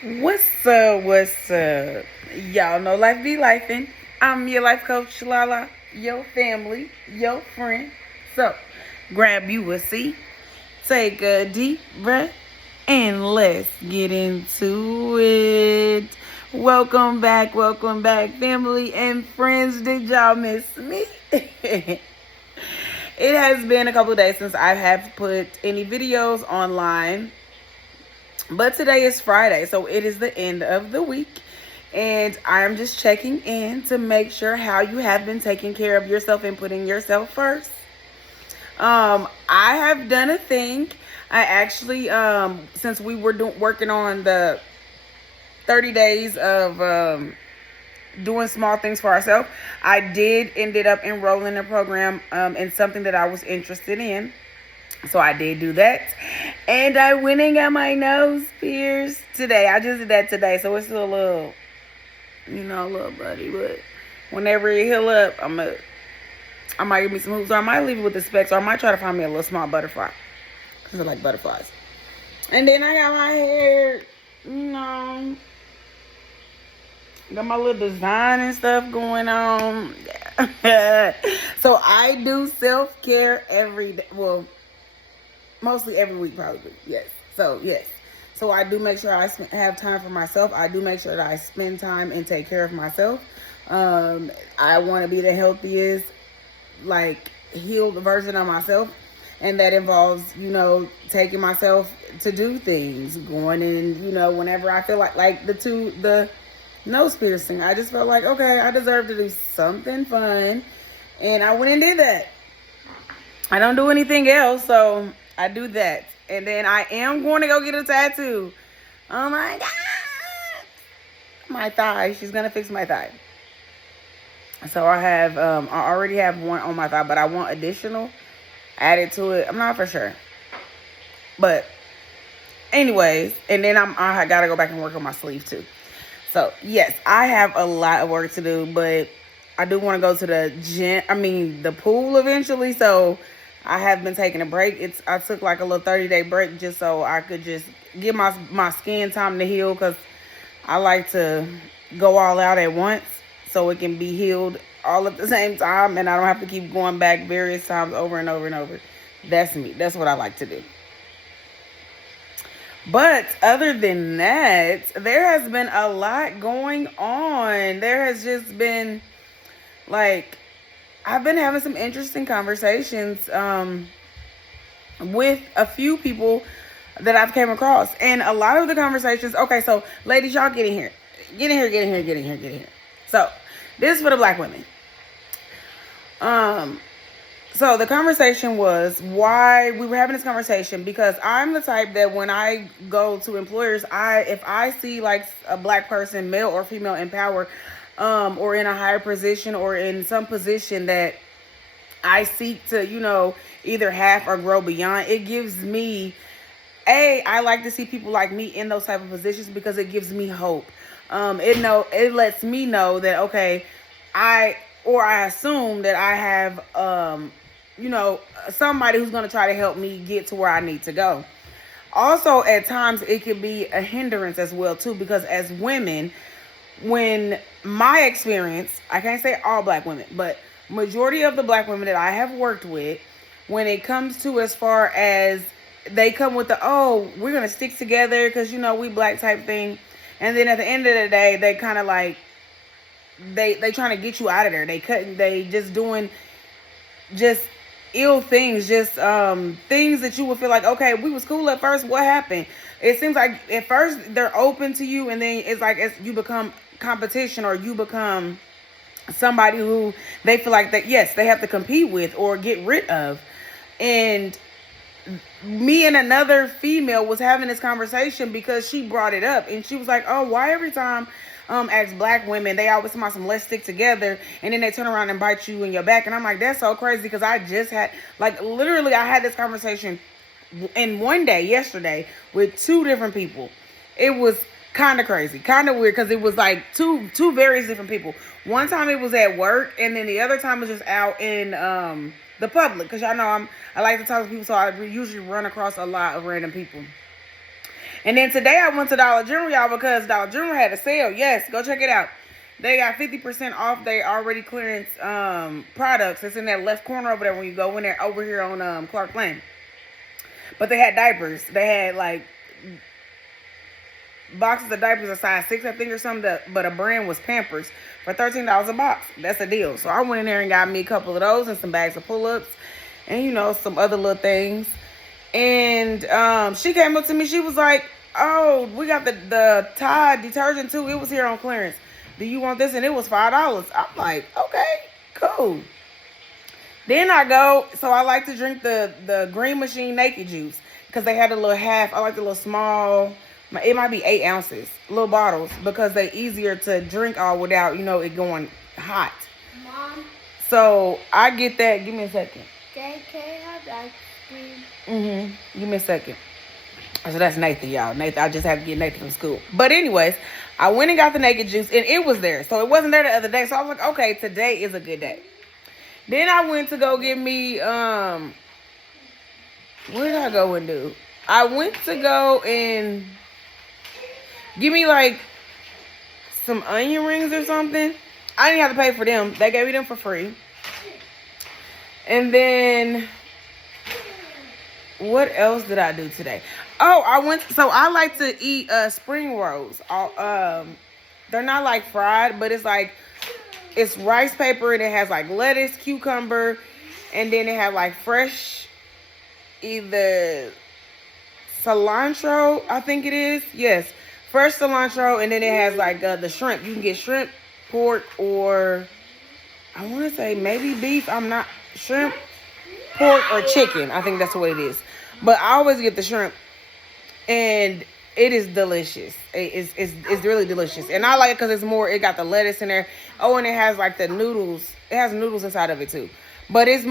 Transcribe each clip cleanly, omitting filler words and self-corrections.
What's up? What's up? Y'all know life be lifing. I'm your life coach, Lala, your family, your friend. So, grab you a seat, take a deep breath, and let's get into it. Welcome back, family and friends. Did y'all miss me? It has been a couple of days since I have put any videos online, but today is Friday, so it is the end of the week. And I'm just checking in to make sure how you have been taking care of yourself and putting yourself first. I have done a thing. I actually, since we were working on the 30 days of doing small things for ourselves, I did ended up enrolling in a program in something that I was interested in. So I did do that. And I went and got my nose pierced today. I just did that today. So it's still a little, a little bloody. But whenever it heal up, I might give me some hoops. Or I might leave it with the specs. Or I might try to find me a little small butterfly. Because I like butterflies. And then I got my hair, got my little design and stuff going on. Yeah. So I do self-care every day. Well, mostly every week, probably. Yes. So, yes. So I do make sure I have time for myself. I do make sure that I spend time and take care of myself. I want to be the healthiest, healed version of myself. And that involves, taking myself to do things, going in, whenever I feel like the nose piercing. I just felt like, okay, I deserve to do something fun. And I went and did that. I don't do anything else, so I do that. And then I am going to go get a tattoo. Oh my God. My thigh. She's going to fix my thigh. So I already have one on my thigh, but I want additional added to it. I'm not for sure. But anyways, and then I got to go back and work on my sleeve too. So yes, I have a lot of work to do, but I do want to go to the pool eventually. So I have been taking a break. I took like a little 30-day break just so I could just give my skin time to heal, because I like to go all out at once so it can be healed all at the same time, and I don't have to keep going back various times over and over and over. That's me. That's what I like to do. But other than that, there has been a lot going on. There has just been I've been having some interesting conversations with a few people that I've came across. And a lot of the conversations, okay, so ladies, y'all get in here. Get in here, get in here, get in here, get in here. So this is for the black women. So the conversation was why we were having this conversation, because I'm the type that when I go to employers, if I see like a black person, male or female, in power, or in a higher position or in some position that I seek to, either have or grow beyond, it gives me, I like to see people like me in those type of positions because it gives me hope. It lets me know that, okay, I assume that I have, somebody who's going to try to help me get to where I need to go. Also, at times, it can be a hindrance as well, too, because as women, when my experience, I can't say all black women, but majority of the black women that I have worked with, when it comes to as far as they come with we're going to stick together because, we black type thing. And then at the end of the day, they kind of they trying to get you out of there. They just doing just ill things, just things that you would feel like, okay, we was cool at first, what happened? It seems like at first they're open to you, and then it's like as you become competition, or you become somebody who they feel like that, yes, they have to compete with or get rid of. And me and another female was having this conversation because she brought it up, and she was like, oh, why every time as black women they always come out some let's stick together, and then they turn around and bite you in your back? And I'm like, that's so crazy, because I just had literally I had this conversation in one day yesterday with two different people. It was kind of crazy, kind of weird, because it was like two very different people. One time it was at work, and then the other time was just out in the public, because y'all know I like to talk to people, so I usually run across a lot of random people. And then today I went to Dollar General, y'all, because Dollar General had a sale. Yes, go check it out. They got 50% off they already clearance products. It's in that left corner over there when you go in there, over here on Clark Lane. But they had diapers. They had like boxes of diapers a size 6, I think, or something. But a brand was Pampers for $13 a box. That's a deal. So I went in there and got me a couple of those and some bags of pull-ups and, you know, some other little things. And she came up to me. She was like, oh, we got the Tide detergent too. It was here on clearance. Do you want this? And it was $5. I'm like, okay, cool. Then I go, so I like to drink the Green Machine Naked Juice because they had a little half. I like the little small, it might be 8 ounces, little bottles, because they're easier to drink all without, you know, it going hot. Mom. So I get that. Give me a second. Can I have ice cream? Give me a second. So that's Nathan, y'all. Nathan, I just had to get Nathan from school. But anyways, I went and got the Naked Juice, and it was there. So it wasn't there the other day. So I was like, okay, today is a good day. Then I went to go get me, what did I go and do? I went to go and give me, like, some onion rings or something. I didn't have to pay for them. They gave me them for free. And then, what else did I do today? Oh, so I like to eat spring rolls. They're not like fried, but it's like, it's rice paper and it has like lettuce, cucumber, and then it have like fresh, either cilantro, I think it is. Yes, fresh cilantro, and then it has like the shrimp. You can get shrimp, pork, or I want to say maybe beef. I'm not shrimp, pork, or chicken. I think that's what it is. But I always get the shrimp. And it is delicious. It's really delicious. And I like it because it's more, it got the lettuce in there. Oh, and it has like the noodles. It has noodles inside of it too. But it's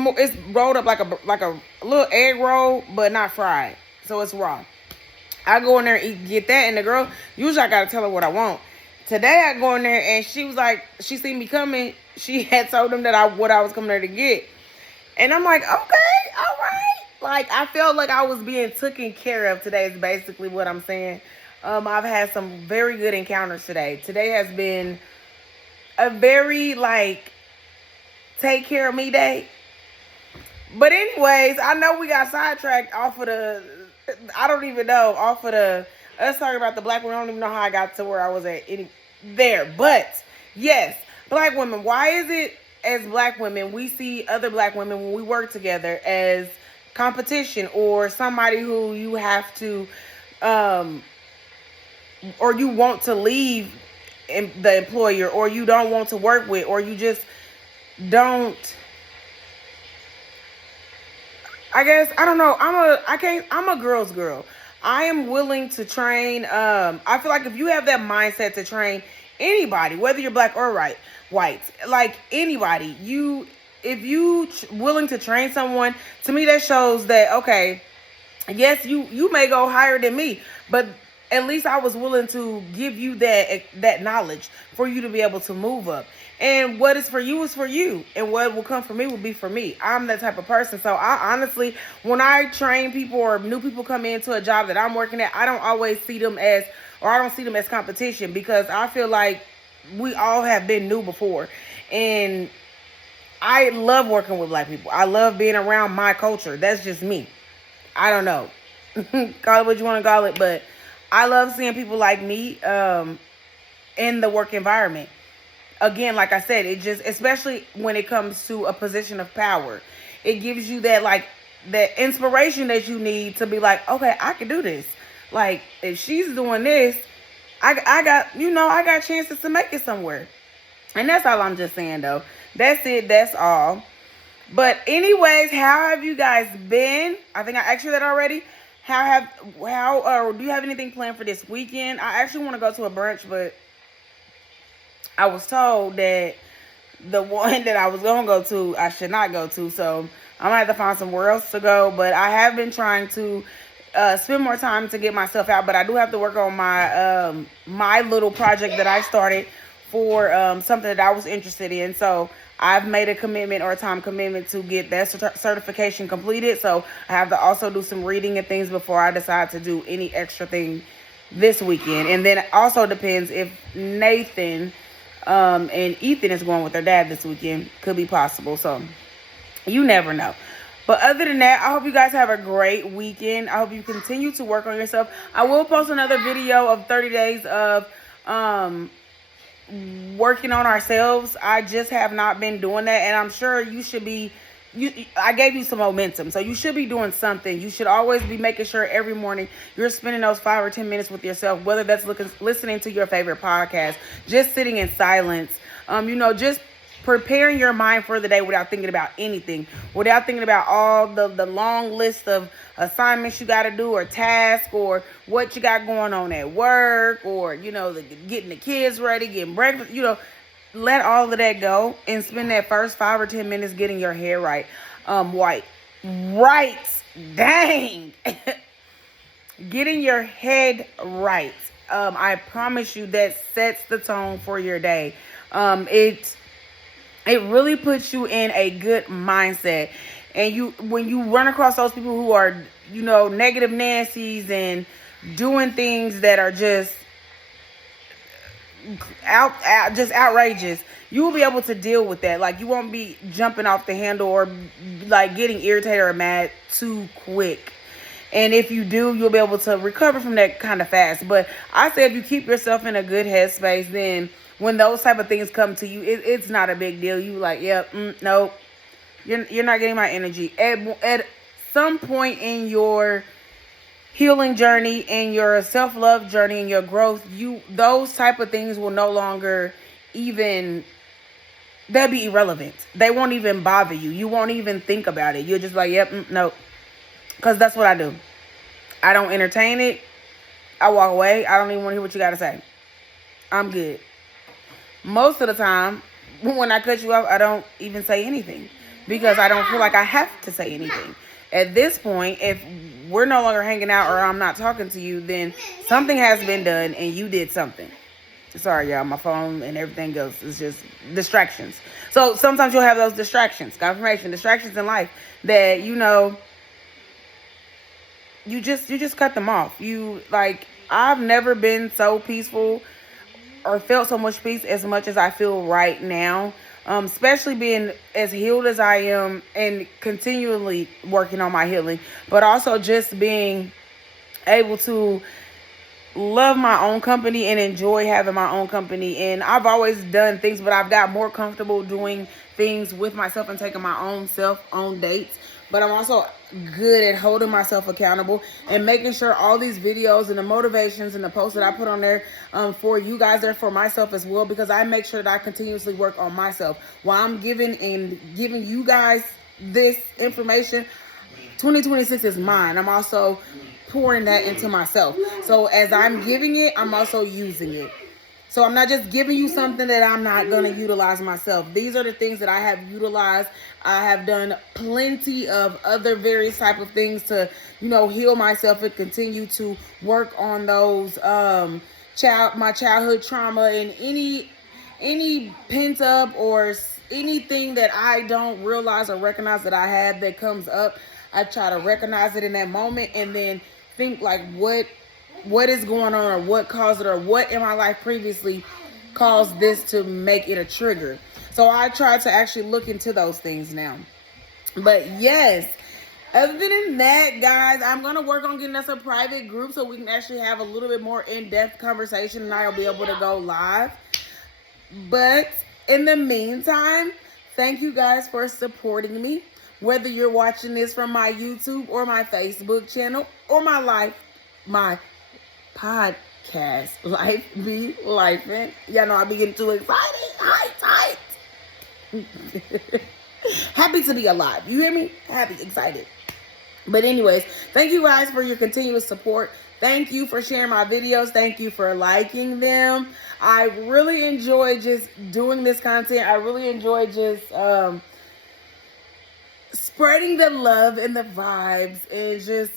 rolled up like a little egg roll, but not fried. So it's raw. I go in there and get that. And the girl, usually I got to tell her what I want. Today I go in there and she was like, she seen me coming. She had told them that what I was coming there to get. And I'm like, okay, all right. Like, I felt like I was being taken care of today is basically what I'm saying. I've had some very good encounters today. Today has been a very, like, take care of me day. But anyways, I know we got sidetracked off of us talking about the black women. I don't even know how I got to where I was at there. But, yes, black women, why is it as black women, we see other black women when we work together as competition or somebody who you have to or you want to leave the employer, or you don't want to work with, or you just don't, I guess, I don't know, I'm a girl's girl. I am willing to train. I feel like if you have that mindset to train anybody, whether you're black or white, like anybody, if you willing to train someone, to me that shows that, okay, yes, you may go higher than me, but at least I was willing to give you that knowledge for you to be able to move up. And what is for you is for you, and what will come for me will be for me. I'm that type of person. So I honestly, when I train people or new people come into a job that I'm working at, I don't always see them as, or I don't see them as competition, because I feel like we all have been new before. And I love working with black people. I love being around my culture. That's just me. I don't know. Call it what you want to call it, but I love seeing people like me in the work environment. Again, like I said, it just, especially when it comes to a position of power, it gives you that inspiration that you need to be like, okay, I can do this. Like, if she's doing this, I got chances to make it somewhere. And that's all I'm just saying, though. That's it. That's all. But anyways, how have you guys been? I think I asked you that already. Do you have anything planned for this weekend? I actually want to go to a brunch, but I was told that the one that I was going to go to, I should not go to. So I'm going to have to find somewhere else to go. But I have been trying to spend more time to get myself out. But I do have to work on my little project that I started for something that I was interested in. So I've made a commitment, or a time commitment, to get that certification completed. So I have to also do some reading and things before I decide to do any extra thing this weekend. And then it also depends if Nathan and Ethan is going with their dad this weekend. Could be possible. So you never know. But other than that, I hope you guys have a great weekend. I hope you continue to work on yourself. I will post another video of 30 days of working on ourselves. I just have not been doing that, and I'm sure you should be. I gave you some momentum, so you should be doing something. You should always be making sure every morning you're spending those 5 or 10 minutes with yourself, whether that's listening to your favorite podcast, just sitting in silence, just preparing your mind for the day without thinking about anything, without thinking about all the long list of assignments you got to do or tasks or what you got going on at work or, getting the kids ready, getting breakfast, let all of that go and spend that first 5 or 10 minutes getting your hair right. Right. Dang. Getting your head right. I promise you that sets the tone for your day. It really puts you in a good mindset. And when you run across those people who are, negative Nancy's and doing things that are just just outrageous, you will be able to deal with that. Like, you won't be jumping off the handle or like getting irritated or mad too quick. And if you do, you'll be able to recover from that kind of fast. But I say if you keep yourself in a good headspace, then when those type of things come to you, it's not a big deal. You like, no, you're not getting my energy. At some point in your healing journey and your self-love journey and your growth, those type of things will no longer they'll be irrelevant. They won't even bother you. You won't even think about it. You're just like, no. Because that's what I do. I don't entertain it. I walk away. I don't even want to hear what you got to say. I'm good. Most of the time, when I cut you off, I don't even say anything because I don't feel like I have to say anything. At this point, if we're no longer hanging out or I'm not talking to you, then something has been done and you did something. Sorry, y'all, my phone and everything goes. It's just distractions. So sometimes you'll have those distractions in life that, you just cut them off. I've never been so peaceful or felt so much peace as much as I feel right now, especially being as healed as I am and continually working on my healing, but also just being able to love my own company and enjoy having my own company. And I've always done things, but I've got more comfortable doing things with myself and taking my own self on dates. But I'm also good at holding myself accountable and making sure all these videos and the motivations and the posts that I put on there for you guys are for myself as well, because I make sure that I continuously work on myself. While I'm giving you guys this information, 2026 is mine. I'm also pouring that into myself. So as I'm giving it, I'm also using it. So I'm not just giving you something that I'm not going to utilize myself. These are the things that I have utilized. I have done plenty of other various type of things to, heal myself and continue to work on those my childhood trauma and any pent up or anything that I don't realize or recognize that I have that comes up. I try to recognize it in that moment and then think like what is going on or what caused it or what in my life previously caused this to make it a trigger. So I try to actually look into those things now. But yes, other than that, guys, I'm going to work on getting us a private group so we can actually have a little bit more in-depth conversation and I'll be able to go live. But in the meantime, thank you guys for supporting me. Whether you're watching this from my YouTube or my Facebook channel or my podcast, Life Be Lifin'. Y'all know I be getting too excited. Tight. Happy to be alive. You hear me? Happy, excited. But anyways, thank you guys for your continuous support. Thank you for sharing my videos. Thank you for liking them. I really enjoy just doing this content. I really enjoy just spreading the love and the vibes and just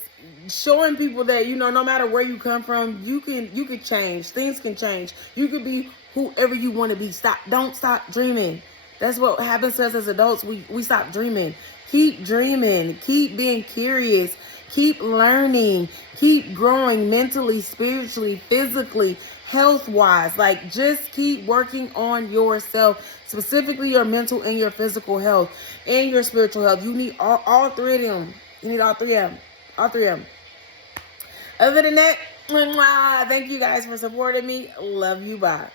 showing people that, no matter where you come from, you can change. Things can change. You could be whoever you want to be. Don't stop dreaming. That's what happens to us as adults. We stop dreaming. Keep dreaming. Keep being curious. Keep learning. Keep growing mentally, spiritually, physically, health-wise. Like, just keep working on yourself, specifically your mental and your physical health and your spiritual health. You need all three of them. You need all three of them. All three of them. Other than that, thank you guys for supporting me. Love you. Bye.